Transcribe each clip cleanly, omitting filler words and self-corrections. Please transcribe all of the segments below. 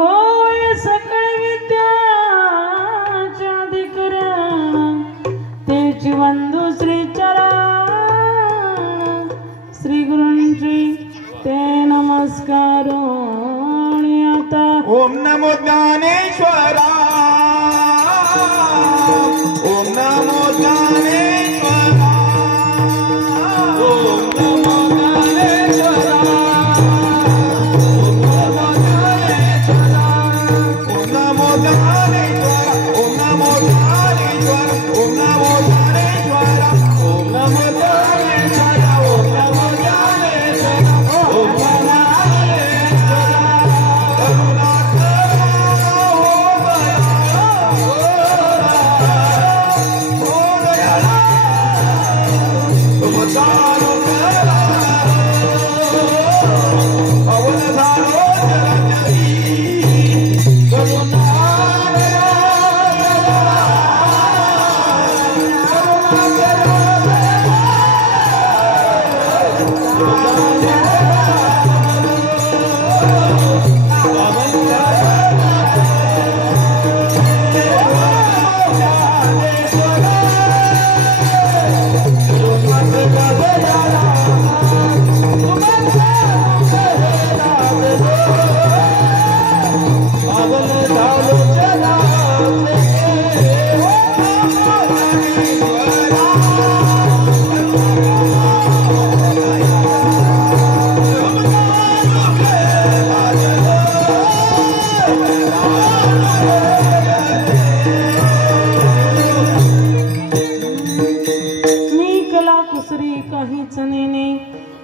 होय सकळ विद्याच्या अधिकरण तेची बंधू श्री चरण श्री गुरूंची ते नमस्कार आता ओम नमो ज्ञानेश्वरा ओम नमो ज्ञानेश्वरा ओम नमो ज्ञानेश्वरा ओम नमो ज्ञानेश्वरा ओम नमो ज्ञानेश्वरा ओम नमो ज्ञानेश्वरा ओम नमो ज्ञानेश्वरा ओम नमो ज्ञानेश्वरा ओम नमो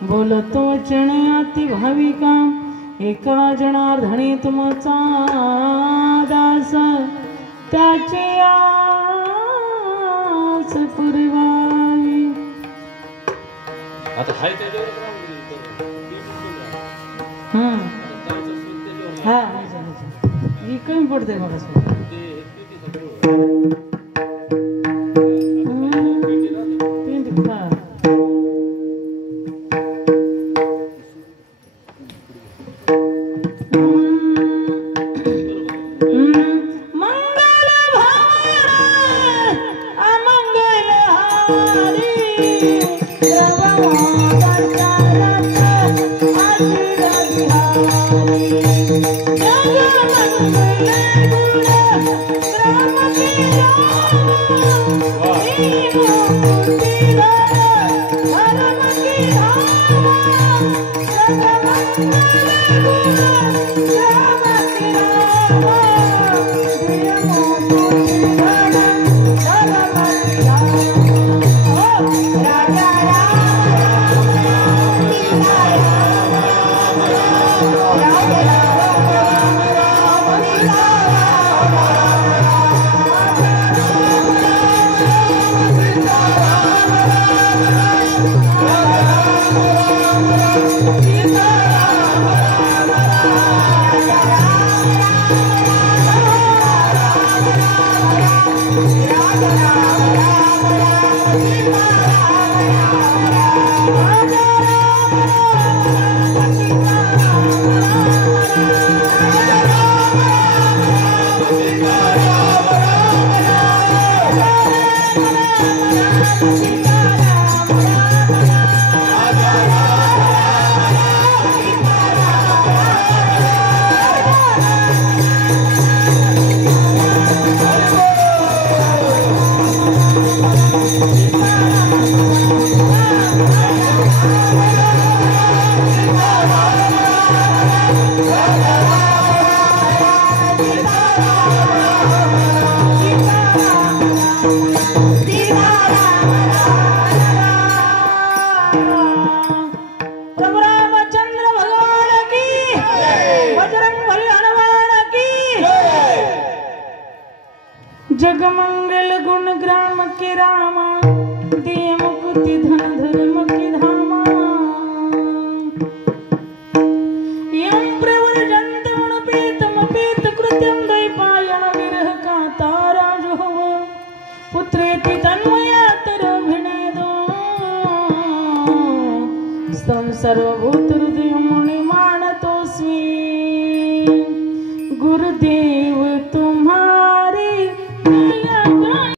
बोलतो चण्याति भाविका एका जनार्दनी तुमचा दास त्याची आस पुरवावी आता हाय त्याच्यावर हा ही कमी पडते बघा जगमंगल गुण ग्राम के रामा दिय मुक्ति धन धर्म की धामा यम प्रव्रजंत गुणपीतम पीत कृत्यम दैपायन विरह का तारा जो पुत्रेति तन्मयातर भिनेदो स्तम सर्वभूत हृदय मुनि मानतोस्मि गुरुदेव तुम